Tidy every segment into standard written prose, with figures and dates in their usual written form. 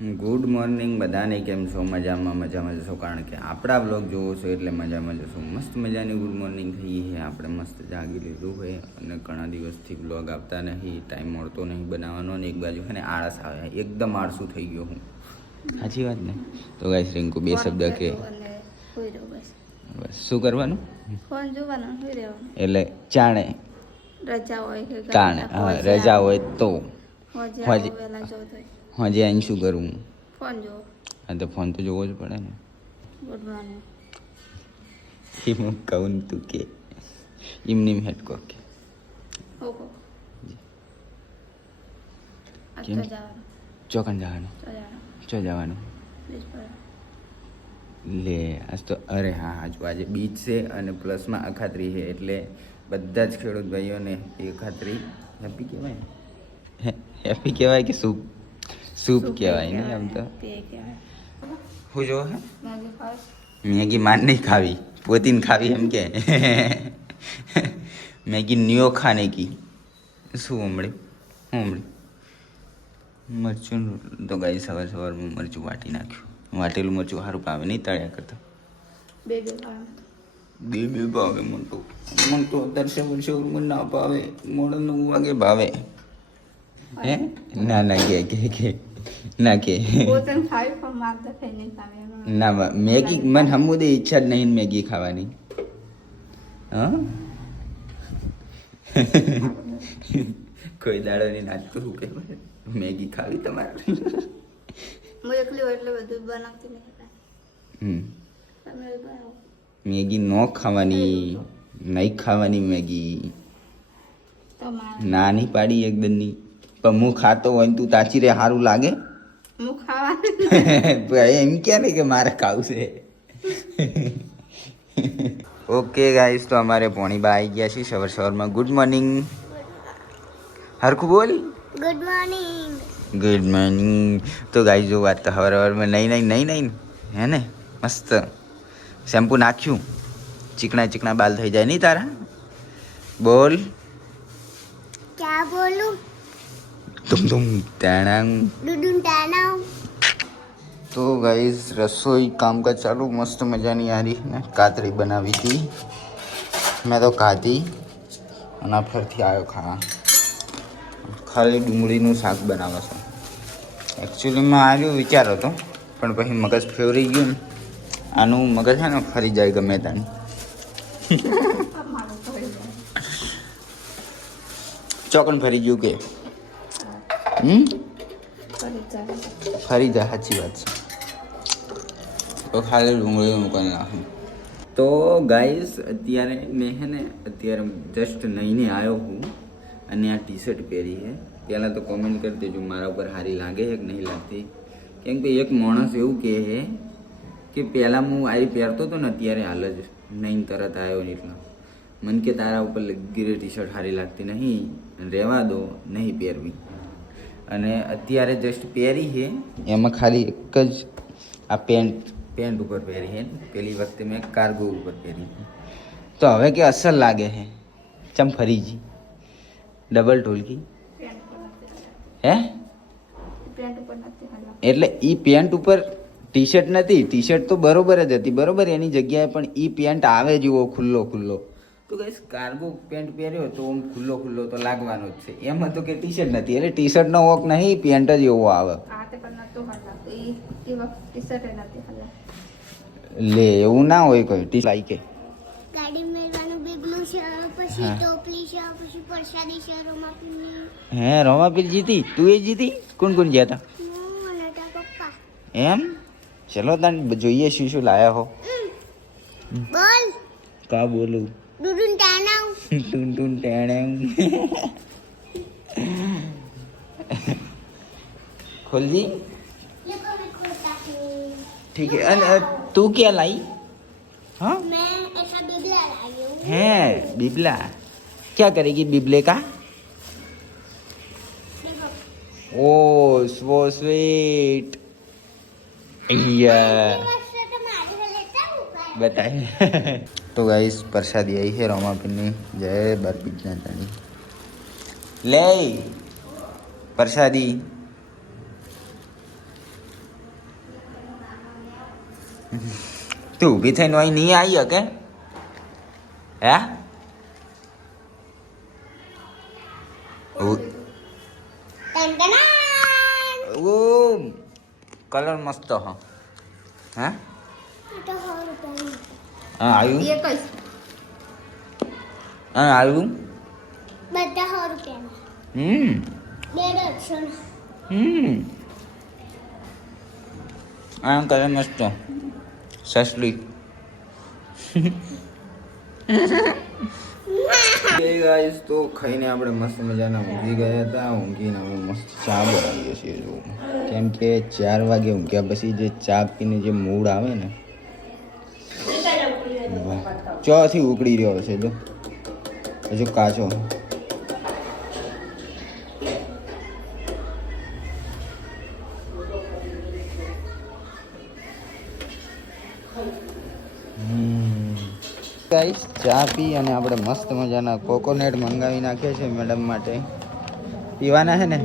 Good morning બધાને, કેમ છો? મજામાં જશો, કારણ કે આપણા બ્લોગ જોવો છો એટલે મજામાં જશો. મસ્ત મજાની ગુડ મોર્નિંગ થઈ છે. આપણે મસ્ત જાગી લીધું હોય અને ઘણા દિવસથી બ્લોગ આવતા નહીં, ટાઈમ મળતો નહીં બનાવવાનો, અને એક બાજુ છે ને આળસ આવે, એકદમ આળસું થઈ ગયો હું. સાચી વાત ને? તો ગાઈસ રિંકુ બે શબ્દ કે બસ શું કરવાનું? ફોન જોવાનું, એટલે ચાણે રજા હોય કે કાણે રજા હોય તો હજી અહીં શું કરવું? ફોન જોવો. હા તો ફોન તો જોવો જ પડે ને. Good morning. હું કહું તું કે એમની હેડ કો કે ઓકો આ કેમ? તો જવાનું. ચોકન જવાનું. ચો જવાનું લે આજ તો અરે હા જો આજે બીચ છે અને પ્લસમાં અખાત્રી છે, એટલે બધા જ ખેડૂત ભાઈઓને એ અખાત્રી હેપી કહેવાય. હેપી કહેવાય કે સૂપ સૂપ કહેવાય ને? આમ તો હું જો હે મેગી માન નહીં ખાવી, પોતીને ખાવી એમ કે મેગી ન્યો ખાને કી શું હમણાં મરચું તો ગાઈ સવારમાં મરચું વાટી નાખ્યું. વાટેલું મરચું સારું ભાવે નહીં તળ્યા કરતા. બે ભાવે મને તો દર્શે વર્ષે મને ના ભાવે, મોડે 9 વાગે ભાવે. હે ના કે ના કે ના મેગી મને હમુદે ઈચ્છા જ નહીં મેગી ખાવાની. હા કોઈ દાડો ની નાચ કરું કે મેગી ખાવી તમારે? હું એકલી હોય એટલે બધું બનાવતી નહીં. તમે બનાવો. મેગી ન ખાવાની, નહીં ખાવાની મેગી. નાની પાડી એકદમની. પણ હું ખાતો હોય ને તું તાચી રે સારું લાગે? હું ખાવા એમ ક્યાં નહીં કે મારે ખાવું છે. ઓકે ગાઈસ, તો અમારે પોણીબા આવી ગયા છે સવારમાં. Good morning. હરખું બોલ. Good morning. Good morning. તો ગાઈ જો વાત તો સવારમાં નહીં હે ને? મસ્ત શેમ્પુ નાખ્યું, ચીકણા બાલ થઈ જાય નહીં તારા? બોલ. ક્યાં બોલું? તુમ તાણાંગ. તો ગાઈસ રસોઈ કામકાજ ચાલુ. મસ્ત મજાની આરી ને કાતરી બનાવી હતી, મેં તો ખાધી અને ફરીથી આવ્યો ખાવા. ખાલી ડુંગળીનું શાક બનાવે છે. એકચ્યુઅલીમાં આવ્યો વિચાર હતો, પણ પછી મગજ ફેવરી ગયું ને. આનું મગજ છે ને ફરી જાય ગમે ત્યાં. ચોકન ફરી ગયું કે ફરી જાય, સાચી વાત છે. તો ખાલી ડુંગળી મૂકીને નાખું. તો ગાઈસ અત્યારે મેં જસ્ટ નહીને આવ્યો હું અને આ ટી શર્ટ પહેરી છે. પહેલાં તો કોમેન્ટ કરી દેજો મારા ઉપર સારી લાગે છે કે નહીં લાગતી. કેમ કે એક માણસ એવું કહે છે કે પહેલાં હું આવી પહેરતો હતો ને, અત્યારે હાલ જ નહીં તરત આવ્યો ને એટલા મને કે તારા ઉપર લગીરે ટી શર્ટ સારી લાગતી નહીં, રહેવા દો, નહીં પહેરવી. અને અત્યારે જસ્ટ પહેરી છે, એમાં ખાલી એક જ આ પેન્ટ ઉપર પહેરી છે. પેલી વખતે મેં કાર્ગો ઉપર પહેરી. તો હવે કે અસલ લાગે છે. ચમ ફરીજી ડબલ ઢોલકી હે? એટલે ઈ પેન્ટ ઉપર ટી શર્ટ નથી. ટી શર્ટ તો બરોબર જ હતી, બરોબર એની જગ્યાએ, પણ ઈ પેન્ટ આવે જુઓ ખુલ્લો. તો ગાઈસ કાર્ગો પેન્ટ પહેર્યો તો આમ ખુલ્લો તો લાગવાનો જ છે. એમ હતું કે ટી શર્ટ નથી, એટલે ટી શર્ટ નો વોક નહીં, પેન્ટ જ એવો આવે. લે એવું ના હોય કોઈ ટી લાઈ કે ગાડી મેળવાનું બીબલું છે, પછી ટોપલી છે, પછી પરસાદી છે, રોમાપીની. હે રોમાપીર જીતી? તું એ જીતી? કોણ ગયા હતા? પપ્પા. એમ? ચલો તને જોઈએ શું લાયા હો. બોલ. કા બોલું? ડુડુન ટાણાવ. ટુન ટેણેમ. खोल दी। ठीक है। तू क्या लाई? हाँ मैं ऐसा बिबला लाई हूँ। है बिबला? क्या करेगी बिबले का? ओह सो स्वीट। बताए। तो गाइस प्रसादी आई है रोमापीनी। जय बरपीजना तानी ले प्रसादी। તું ઊભી થઈને અહીં નહીં આવી કે હે ઓ કલર મસ્ત હા હા આવ્યું એક જ હા આવ્યું બધા 100 રૂપિયા આ કલર મસ્ત સસલી ગાઈસ તો ખાઈને આપણે મસ્ત મજાના ઊંઘી ગયા હતા. ઊંઘીને હવે મસ્ત ચા બનાવીએ છીએ જો કેમ કે 4 વાગે ઊંઘ્યા પછી જે ચા પીને જે મૂડ આવે ને ચોથી ઉકળી રહ્યો છે જો હજુ કાચો ગાઈસ ચા પી અને આપણે મસ્ત મજાના કોકોનટ મંગાવી નાખ્યા છે મેડમ માટે પીવાના છે ને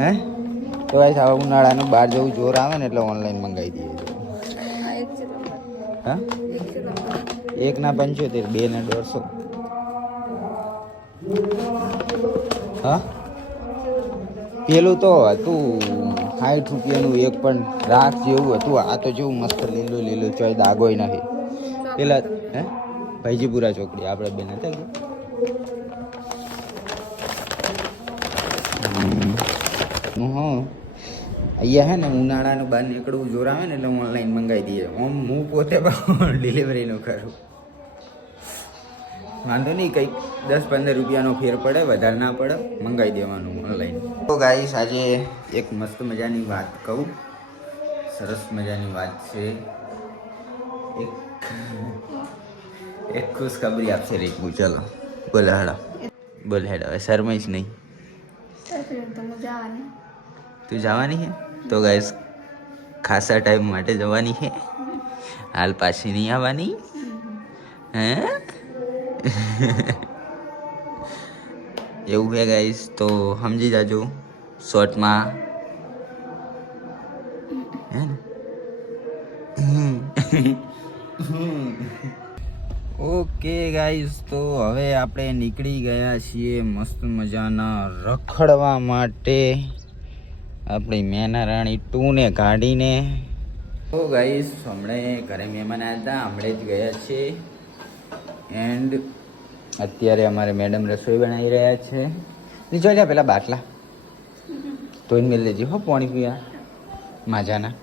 હે તો ગાઈસ આવા ઉનાળાનું બહાર જવું જોર આવે ને એટલે ઓનલાઈન મંગાવી દઈએ હા 1 ના 75 2 ના 150 હા પેલું તો હતું 60 રૂપિયાનું એક પણ રાખ જેવું હતું. આ તો જેવું મસ્ત લીલું લીલું ચોય દાગોય નથી પેલા હે ભાઈજીપુરા ચોકડી આપણે બેન હતા કે હા અહીંયા હે ને ઉનાળાનું બહાર નીકળવું જોર આવે ને એટલે ઓનલાઈન મંગાવી દઈએ. આમ હું પોતે ડિલિવરીનું કરું વાંધો નહીં કંઈક 10-15 રૂપિયાનો ફેર પડે વધારે ના પડે મંગાવી દેવાનું ઓનલાઈન. તો ગાઈસ આજે એક મસ્ત મજાની વાત કહું સરસ મજાની વાત છે. એક ખુશખબરી આપશે રીકુ ચલો બોલે હેડો બોલે હેડો હવે શરમાઈશ નહીં. તું જવાની હે તો ગાઈસ ખાસા ટાઈમ માટે જવાની હે હાલ પાછી નહીં આવવાની હે એવું હે ગાઈસ તો સમજી જાજો શોર્ટમાં હે ને ઓકે ગાઈસ તો હવે આપણે નીકળી ગયા છીએ મસ્ત મજાના રખડવા માટે આપણી મેના રાણી 2 ને ગાડીને. તો ગાઈસ હમણે ઘરે મહેમાન આવ્યા હતા હમણે જ ગયા છે એન્ડ અત્યારે અમારે મેડમ રસોઈ બનાવી રહ્યા છે. જોઈ લે પેલા બાટલા તોઈને મેળ લેજે હો પાણી પીવા માજાના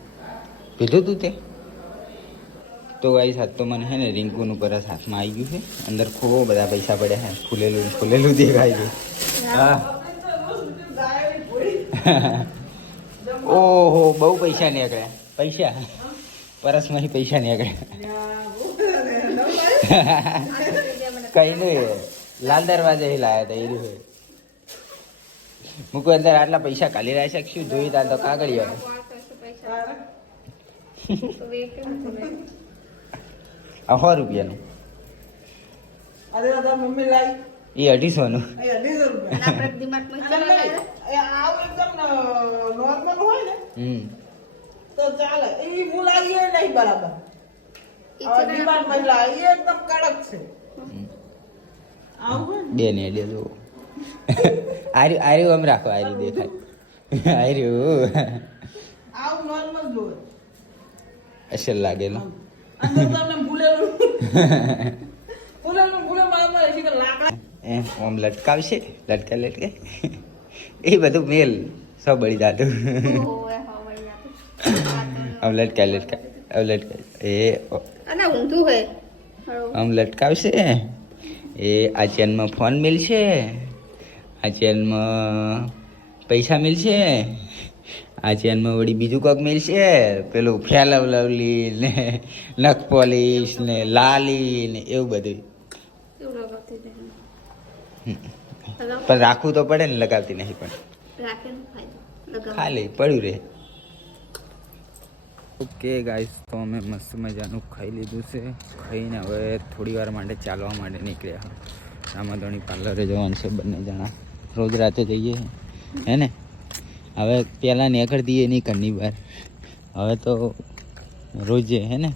પીધું તું તે. તો ગાઈસ હાથ તો મને હે ને રિંકુનું પરસ હાથમાં આવી ગયું છે અંદર ખૂબ બધા પૈસા પડ્યા હે ફૂલેલું દેખાય છે. હા ઓહો બહુ પૈસા નીકળ્યા પૈસા પરસમાંથી પૈસા નીકળ્યા કઈ નહીં લાલ દરવાજે લાયા હતા એ રીતે મૂકું અંદર આટલા પૈસા કાઢી રહ્યા છે શું જોઈ તા તો કાગળિયા 100 રૂપિયાનું એ 250નું તો ચાલે એ મુલાઈ નહીં બરાબર ડિમાન્ડ મહિલા એ એકદમ કડક છે આવું બે ને દે જો આર્યું આમ રાખો આર્યું દેખાય આર્યું આવું નોર્મલ જોવે અસલ લાગેલો અંદર તમને ભૂલેલું મારવા છે કે લાકડા એમ આમ લટકાવશે લટકે એ બધું મેલ સૌ બળી જાતું આમ લટકા એ અને ઊંધું હે આમ લટકાવશે એ આ ચેનમાં ફોન મિલશે આ ચેનમાં પૈસા મિલશે આ ચેનમાં વળી બીજું કોક મિલશે પેલું ફેલવ લવલી ને નખ પોલીસ ને લાલી ને એવું બધું પણ રાખવું તો પડે ને લગાવતી નહીં પણ ખાલી પડ્યું રહે. ઓકે ગાઈસ તો અમે મસ્ત મજાનું ખાઈ લીધું છે ખાઈને હવે થોડી વાર માટે ચાલવા માટે નીકળ્યા રામાધોની પાર્લરે જવાનું છે બંને જણા રોજ રાતે જઈએ હે ને હવે પહેલાં નીકળી દઈએ નહીં ઘરની બહાર હવે તો રોજે હે ને